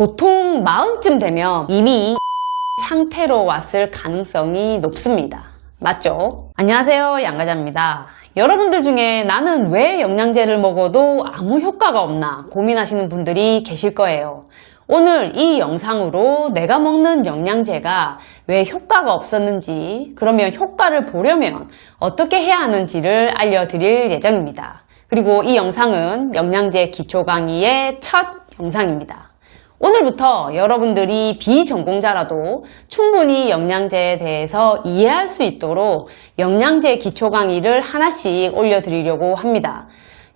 보통 마흔쯤 되면 이미 상태로 왔을 가능성이 높습니다. 맞죠? 안녕하세요, 양가자입니다. 여러분들 중에 나는 왜 영양제를 먹어도 아무 효과가 없나 고민하시는 분들이 계실 거예요. 오늘 이 영상으로 내가 먹는 영양제가 왜 효과가 없었는지, 그러면 효과를 보려면 어떻게 해야 하는지를 알려드릴 예정입니다. 그리고 이 영상은 영양제 기초 강의의 첫 영상입니다. 오늘부터 여러분들이 비전공자라도 충분히 영양제에 대해서 이해할 수 있도록 영양제 기초 강의를 하나씩 올려드리려고 합니다.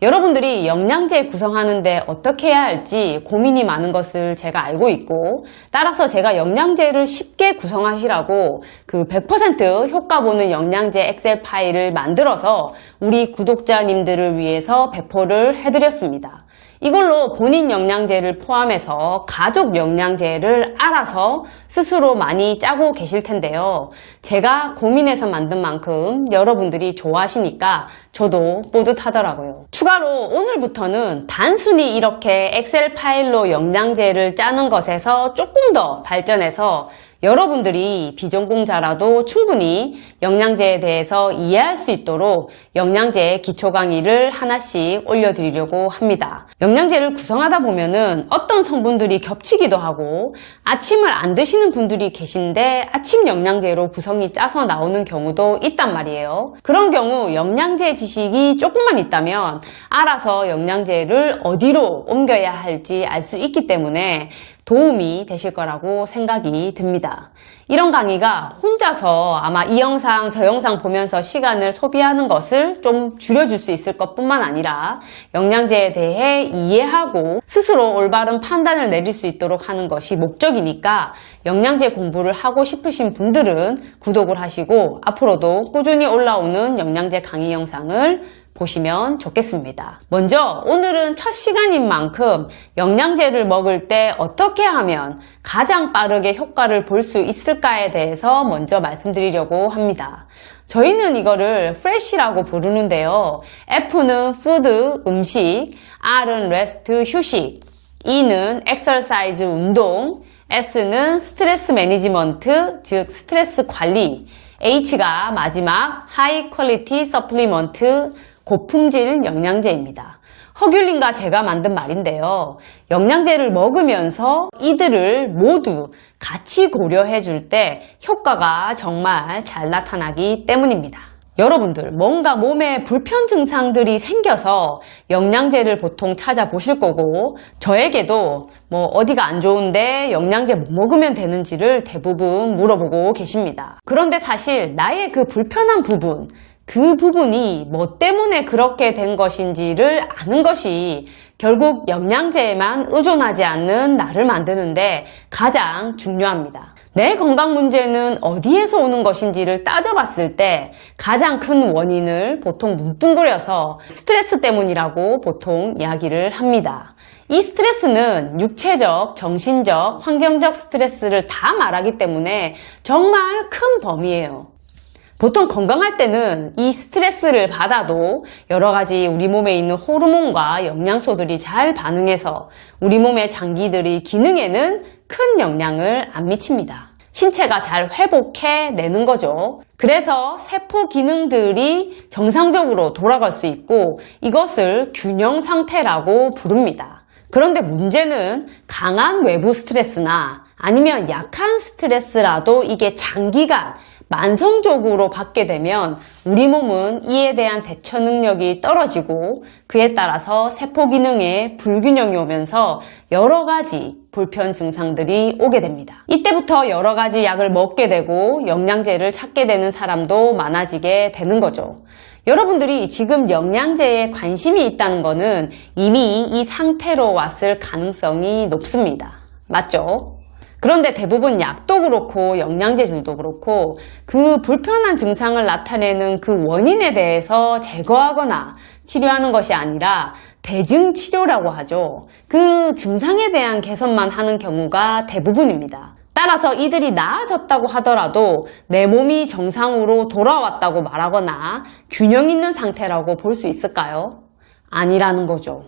여러분들이 영양제 구성하는데 어떻게 해야 할지 고민이 많은 것을 제가 알고 있고, 따라서 제가 영양제를 쉽게 구성하시라고 그 100% 효과 보는 영양제 엑셀 파일을 만들어서 우리 구독자님들을 위해서 배포를 해드렸습니다. 이걸로 본인 영양제를 포함해서 가족 영양제를 알아서 스스로 많이 짜고 계실 텐데요. 제가 고민해서 만든 만큼 여러분들이 좋아하시니까 저도 뿌듯하더라고요. 추가로 오늘부터는 단순히 이렇게 엑셀 파일로 영양제를 짜는 것에서 조금 더 발전해서 여러분들이 비전공자라도 충분히 영양제에 대해서 이해할 수 있도록 영양제 기초 강의를 하나씩 올려드리려고 합니다. 영양제를 구성하다 보면은 어떤 성분들이 겹치기도 하고, 아침을 안 드시는 분들이 계신데 아침 영양제로 구성이 짜서 나오는 경우도 있단 말이에요. 그런 경우 영양제 지식이 조금만 있다면 알아서 영양제를 어디로 옮겨야 할지 알 수 있기 때문에 도움이 되실 거라고 생각이 듭니다. 이런 강의가 혼자서 아마 이 영상 저 영상 보면서 시간을 소비하는 것을 좀 줄여줄 수 있을 것뿐만 아니라 영양제에 대해 이해하고 스스로 올바른 판단을 내릴 수 있도록 하는 것이 목적이니까 영양제 공부를 하고 싶으신 분들은 구독을 하시고 앞으로도 꾸준히 올라오는 영양제 강의 영상을 보시면 좋겠습니다. 먼저 오늘은 첫 시간인 만큼 영양제를 먹을 때 어떻게 하면 가장 빠르게 효과를 볼 수 있을까에 대해서 먼저 말씀드리려고 합니다. 저희는 이거를 프레쉬라고 부르는데요. F는 푸드, 음식, R은 레스트, 휴식, E는 exercise, 운동, S는 스트레스 매니지먼트, 즉 스트레스 관리, H가 마지막 하이 퀄리티 서플리먼트, 고품질 영양제입니다. 허귤린과 제가 만든 말인데요. 영양제를 먹으면서 이들을 모두 같이 고려해 줄 때 효과가 정말 잘 나타나기 때문입니다. 여러분들 뭔가 몸에 불편 증상들이 생겨서 영양제를 보통 찾아보실 거고, 저에게도 뭐 어디가 안 좋은데 영양제 뭐 먹으면 되는지를 대부분 물어보고 계십니다. 그런데 사실 나의 그 불편한 부분, 그 부분이 뭐 때문에 그렇게 된 것인지를 아는 것이 결국 영양제에만 의존하지 않는 나를 만드는데 가장 중요합니다. 내 건강 문제는 어디에서 오는 것인지를 따져봤을 때 가장 큰 원인을 보통 뭉뚱그려서 스트레스 때문이라고 보통 이야기를 합니다. 이 스트레스는 육체적, 정신적, 환경적 스트레스를 다 말하기 때문에 정말 큰 범위예요. 보통 건강할 때는 이 스트레스를 받아도 여러 가지 우리 몸에 있는 호르몬과 영양소들이 잘 반응해서 우리 몸의 장기들의 기능에는 큰 영향을 안 미칩니다. 신체가 잘 회복해내는 거죠. 그래서 세포 기능들이 정상적으로 돌아갈 수 있고 이것을 균형 상태라고 부릅니다. 그런데 문제는 강한 외부 스트레스나 아니면 약한 스트레스라도 이게 장기간 만성적으로 받게 되면 우리 몸은 이에 대한 대처 능력이 떨어지고 그에 따라서 세포 기능에 불균형이 오면서 여러 가지 불편 증상들이 오게 됩니다. 이때부터 여러 가지 약을 먹게 되고 영양제를 찾게 되는 사람도 많아지게 되는 거죠. 여러분들이 지금 영양제에 관심이 있다는 거는 이미 이 상태로 왔을 가능성이 높습니다. 맞죠? 그런데 대부분 약도 그렇고 영양제들도 그렇고 그 불편한 증상을 나타내는 그 원인에 대해서 제거하거나 치료하는 것이 아니라 대증 치료라고 하죠. 그 증상에 대한 개선만 하는 경우가 대부분입니다. 따라서 이들이 나아졌다고 하더라도 내 몸이 정상으로 돌아왔다고 말하거나 균형 있는 상태라고 볼 수 있을까요? 아니라는 거죠.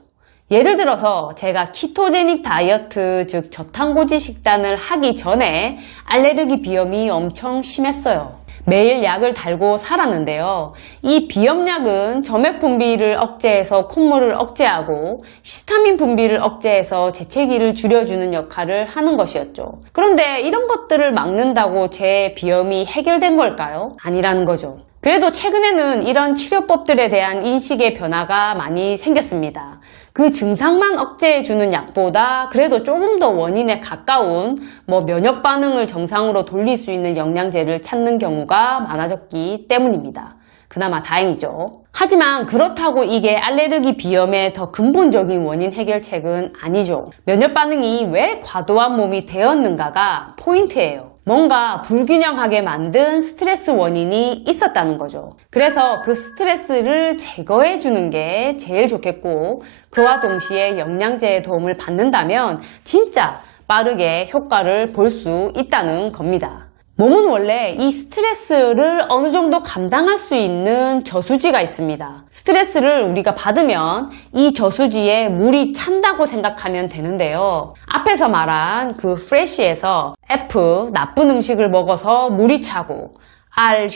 예를 들어서 제가 키토제닉 다이어트, 즉 저탄고지 식단을 하기 전에 알레르기 비염이 엄청 심했어요. 매일 약을 달고 살았는데요. 이 비염약은 점액 분비를 억제해서 콧물을 억제하고 히스타민 분비를 억제해서 재채기를 줄여주는 역할을 하는 것이었죠. 그런데 이런 것들을 막는다고 제 비염이 해결된 걸까요? 아니라는 거죠. 그래도 최근에는 이런 치료법들에 대한 인식의 변화가 많이 생겼습니다. 그 증상만 억제해주는 약보다 그래도 조금 더 원인에 가까운 면역 반응을 정상으로 돌릴 수 있는 영양제를 찾는 경우가 많아졌기 때문입니다. 그나마 다행이죠. 하지만 그렇다고 이게 알레르기 비염의 더 근본적인 원인 해결책은 아니죠. 면역 반응이 왜 과도한 몸이 되었는가가 포인트예요. 뭔가 불균형하게 만든 스트레스 원인이 있었다는 거죠. 그래서 그 스트레스를 제거해 주는 게 제일 좋겠고, 그와 동시에 영양제의 도움을 받는다면 진짜 빠르게 효과를 볼 수 있다는 겁니다. 몸은 원래 이 스트레스를 어느 정도 감당할 수 있는 저수지가 있습니다. 스트레스를 우리가 받으면 이 저수지에 물이 찬다고 생각하면 되는데요. 앞에서 말한 그 프레쉬에서 F, 나쁜 음식을 먹어서 물이 차고, R,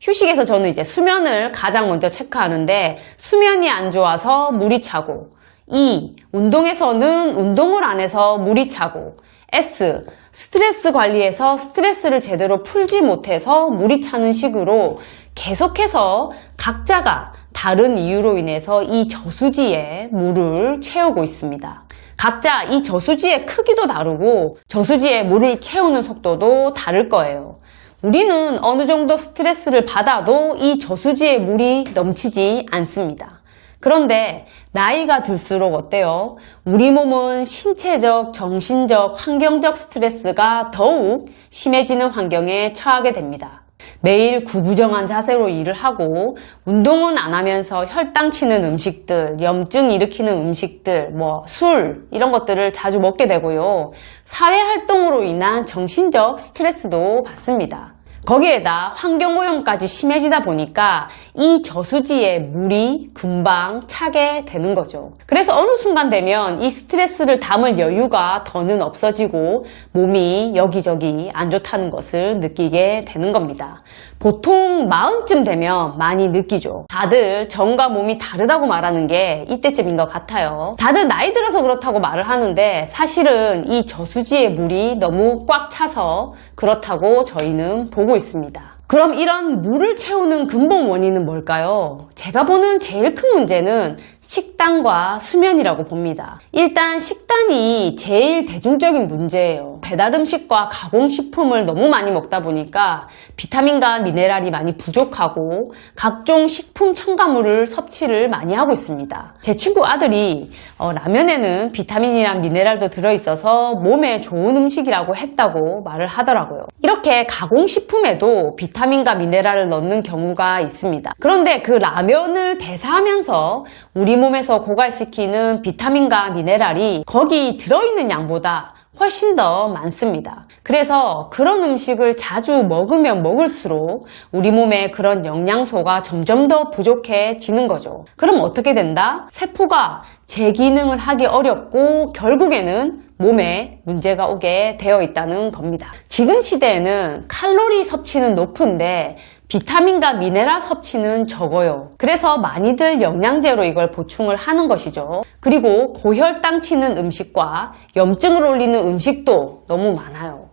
휴식에서 저는 이제 수면을 가장 먼저 체크하는데 수면이 안 좋아서 물이 차고, E, 운동에서는 운동을 안 해서 물이 차고, S, 스트레스 관리에서 스트레스를 제대로 풀지 못해서 물이 차는 식으로 계속해서 각자가 다른 이유로 인해서 이 저수지에 물을 채우고 있습니다. 각자 이 저수지의 크기도 다르고 저수지에 물을 채우는 속도도 다를 거예요. 우리는 어느 정도 스트레스를 받아도 이 저수지에 물이 넘치지 않습니다. 그런데 나이가 들수록 어때요? 우리 몸은 신체적, 정신적, 환경적 스트레스가 더욱 심해지는 환경에 처하게 됩니다. 매일 구부정한 자세로 일을 하고 운동은 안 하면서 혈당 치는 음식들, 염증 일으키는 음식들, 술 이런 것들을 자주 먹게 되고요. 사회활동으로 인한 정신적 스트레스도 받습니다. 거기에다 환경오염까지 심해지다 보니까 이 저수지에 물이 금방 차게 되는 거죠. 그래서 어느 순간 되면 이 스트레스를 담을 여유가 더는 없어지고 몸이 여기저기 안 좋다는 것을 느끼게 되는 겁니다. 보통 마흔쯤 되면 많이 느끼죠. 다들 정과 몸이 다르다고 말하는 게 이때쯤인 것 같아요. 다들 나이 들어서 그렇다고 말을 하는데 사실은 이 저수지에 물이 너무 꽉 차서 그렇다고 저희는 보고 있습니다. 그럼 이런 물을 채우는 근본 원인은 뭘까요? 제가 보는 제일 큰 문제는 식단과 수면이라고 봅니다. 일단 식단이 제일 대중적인 문제예요. 배달음식과 가공식품을 너무 많이 먹다 보니까 비타민과 미네랄이 많이 부족하고 각종 식품 첨가물을 섭취를 많이 하고 있습니다. 제 친구 아들이 라면에는 비타민이랑 미네랄도 들어있어서 몸에 좋은 음식이라고 했다고 말을 하더라고요. 이렇게 가공식품에도 비타민과 미네랄을 넣는 경우가 있습니다. 그런데 그 라면을 대사하면서 우리 몸에서 고갈시키는 비타민과 미네랄이 거기 들어있는 양보다 훨씬 더 많습니다. 그래서 그런 음식을 자주 먹으면 먹을수록 우리 몸에 그런 영양소가 점점 더 부족해지는 거죠. 그럼 어떻게 된다? 세포가 재기능을 하기 어렵고 결국에는 몸에 문제가 오게 되어 있다는 겁니다. 지금 시대에는 칼로리 섭취는 높은데 비타민과 미네랄 섭취는 적어요. 그래서 많이들 영양제로 이걸 보충을 하는 것이죠. 그리고 고혈당 치는 음식과 염증을 올리는 음식도 너무 많아요.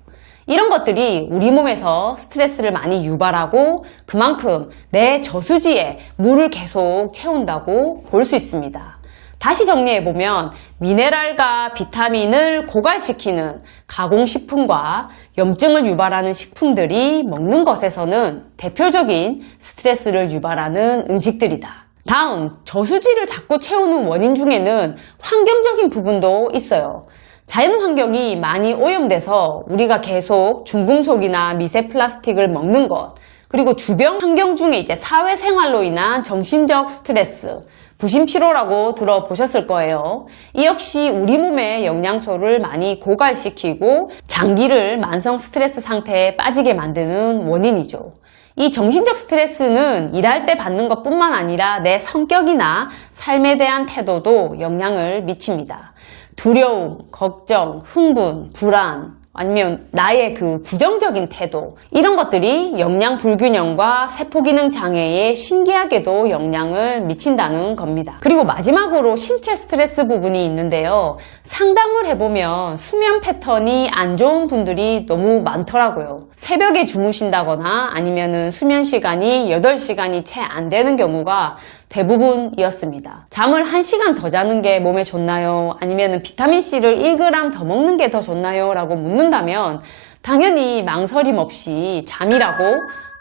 이런 것들이 우리 몸에서 스트레스를 많이 유발하고 그만큼 내 저수지에 물을 계속 채운다고 볼 수 있습니다. 다시 정리해보면 미네랄과 비타민을 고갈시키는 가공식품과 염증을 유발하는 식품들이 먹는 것에서는 대표적인 스트레스를 유발하는 음식들이다. 다음, 저수지를 자꾸 채우는 원인 중에는 환경적인 부분도 있어요. 자연환경이 많이 오염돼서 우리가 계속 중금속이나 미세 플라스틱을 먹는 것, 그리고 주변 환경 중에 이제 사회생활로 인한 정신적 스트레스, 부심피로라고 들어보셨을 거예요. 이 역시 우리 몸의 영양소를 많이 고갈시키고 장기를 만성 스트레스 상태에 빠지게 만드는 원인이죠. 이 정신적 스트레스는 일할 때 받는 것뿐만 아니라 내 성격이나 삶에 대한 태도도 영향을 미칩니다. 두려움, 걱정, 흥분, 불안, 아니면 나의 그 부정적인 태도, 이런 것들이 영양 불균형과 세포기능 장애에 신기하게도 영향을 미친다는 겁니다. 그리고 마지막으로 신체 스트레스 부분이 있는데요. 상담을 해보면 수면 패턴이 안 좋은 분들이 너무 많더라고요. 새벽에 주무신다거나 아니면은 수면 시간이 8시간이 채 안 되는 경우가 대부분이었습니다. 잠을 1시간 더 자는 게 몸에 좋나요? 아니면 비타민C를 1g 더 먹는 게 더 좋나요? 라고 묻는다면 당연히 망설임 없이 잠이라고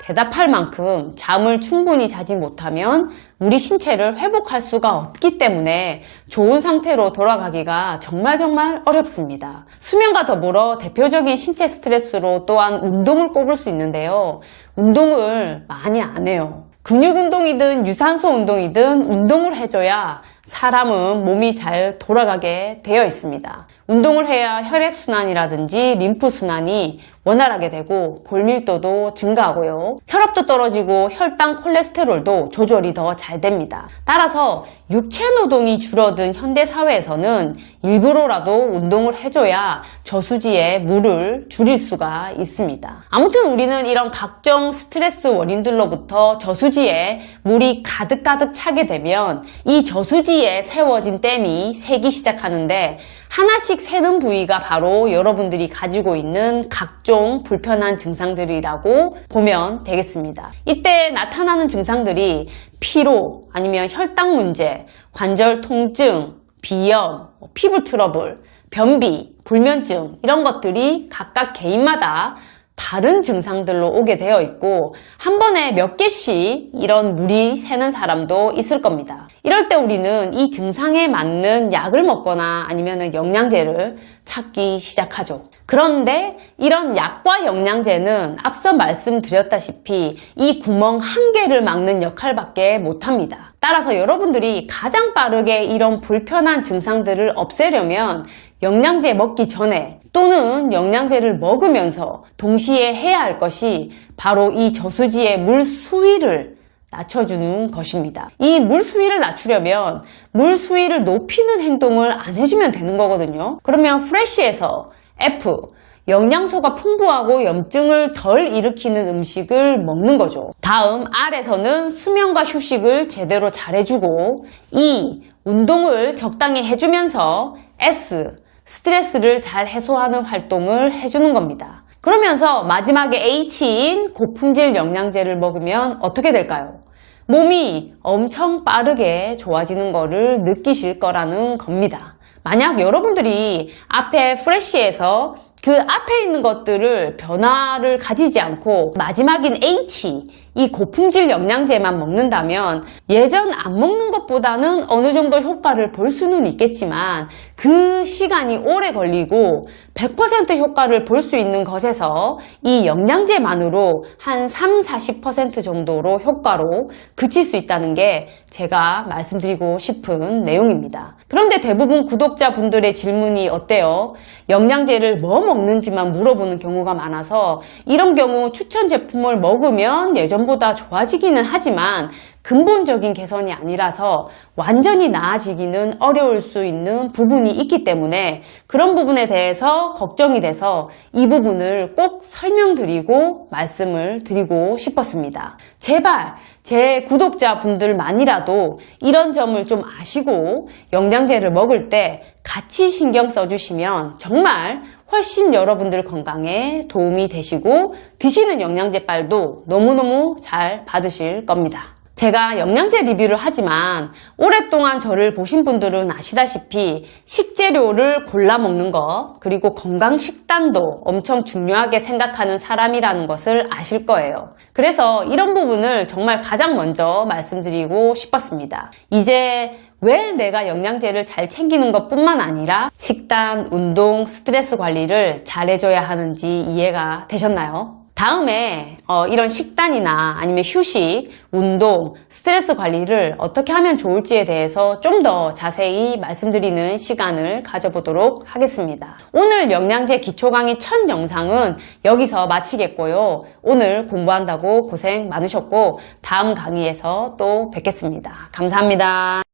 대답할 만큼 잠을 충분히 자지 못하면 우리 신체를 회복할 수가 없기 때문에 좋은 상태로 돌아가기가 정말 어렵습니다. 수면과 더불어 대표적인 신체 스트레스로 또한 운동을 꼽을 수 있는데요. 운동을 많이 안 해요. 근육 운동이든 유산소 운동이든 운동을 해줘야 사람은 몸이 잘 돌아가게 되어 있습니다. 운동을 해야 혈액순환이라든지 림프순환이 원활하게 되고 골밀도도 증가하고요. 혈압도 떨어지고 혈당 콜레스테롤도 조절이 더 잘 됩니다. 따라서 육체 노동이 줄어든 현대사회에서는 일부러라도 운동을 해줘야 저수지에 물을 줄일 수가 있습니다. 아무튼 우리는 이런 각종 스트레스 원인들로부터 저수지에 물이 가득 차게 되면 이 저수지에 세워진 댐이 새기 시작하는데 하나씩 새는 부위가 바로 여러분들이 가지고 있는 각종 불편한 증상들이라고 보면 되겠습니다. 이때 나타나는 증상들이 피로, 아니면 혈당 문제, 관절 통증, 비염, 피부 트러블, 변비, 불면증, 이런 것들이 각각 개인마다 다른 증상들로 오게 되어 있고 한 번에 몇 개씩 이런 물이 새는 사람도 있을 겁니다. 이럴 때 우리는 이 증상에 맞는 약을 먹거나 아니면 영양제를 찾기 시작하죠. 그런데 이런 약과 영양제는 앞서 말씀드렸다시피 이 구멍 한 개를 막는 역할밖에 못합니다. 따라서 여러분들이 가장 빠르게 이런 불편한 증상들을 없애려면 영양제 먹기 전에 또는 영양제를 먹으면서 동시에 해야 할 것이 바로 이 저수지의 물 수위를 낮춰주는 것입니다. 이 물 수위를 낮추려면 물 수위를 높이는 행동을 안 해주면 되는 거거든요. 그러면 프레쉬에서 F, 영양소가 풍부하고 염증을 덜 일으키는 음식을 먹는 거죠. 다음 R에서는 수면과 휴식을 제대로 잘 해주고 E, 운동을 적당히 해주면서 S, 스트레스를 잘 해소하는 활동을 해주는 겁니다. 그러면서 마지막에 H인 고품질 영양제를 먹으면 어떻게 될까요? 몸이 엄청 빠르게 좋아지는 거를 느끼실 거라는 겁니다. 만약 여러분들이 앞에 프레쉬에서 그 앞에 있는 것들을 변화를 가지지 않고 마지막인 H, 이 고품질 영양제만 먹는다면 예전 안 먹는 것보다는 어느 정도 효과를 볼 수는 있겠지만 그 시간이 오래 걸리고 100% 효과를 볼 수 있는 것에서 이 영양제만으로 한 30-40% 정도로 효과로 그칠 수 있다는 게 제가 말씀드리고 싶은 내용입니다. 그런데 대부분 구독자분들의 질문이 어때요? 영양제를 뭐 먹는지만 물어보는 경우가 많아서 이런 경우 추천 제품을 먹으면 예전보다 좋아지기는 하지만 근본적인 개선이 아니라서 완전히 나아지기는 어려울 수 있는 부분이 있기 때문에 그런 부분에 대해서 걱정이 돼서 이 부분을 꼭 설명드리고 말씀을 드리고 싶었습니다. 제발 제 구독자분들만이라도 이런 점을 좀 아시고 영양제를 먹을 때 같이 신경 써주시면 정말 훨씬 여러분들 건강에 도움이 되시고 드시는 영양제빨도 너무너무 잘 받으실 겁니다. 제가 영양제 리뷰를 하지만 오랫동안 저를 보신 분들은 아시다시피 식재료를 골라 먹는 것 그리고 건강 식단도 엄청 중요하게 생각하는 사람이라는 것을 아실 거예요. 그래서 이런 부분을 정말 가장 먼저 말씀드리고 싶었습니다. 이제 왜 내가 영양제를 잘 챙기는 것뿐만 아니라 식단, 운동, 스트레스 관리를 잘 해줘야 하는지 이해가 되셨나요? 다음에 이런 식단이나 아니면 휴식, 운동, 스트레스 관리를 어떻게 하면 좋을지에 대해서 좀 더 자세히 말씀드리는 시간을 가져보도록 하겠습니다. 오늘 영양제 기초 강의 첫 영상은 여기서 마치겠고요. 오늘 공부한다고 고생 많으셨고 다음 강의에서 또 뵙겠습니다. 감사합니다.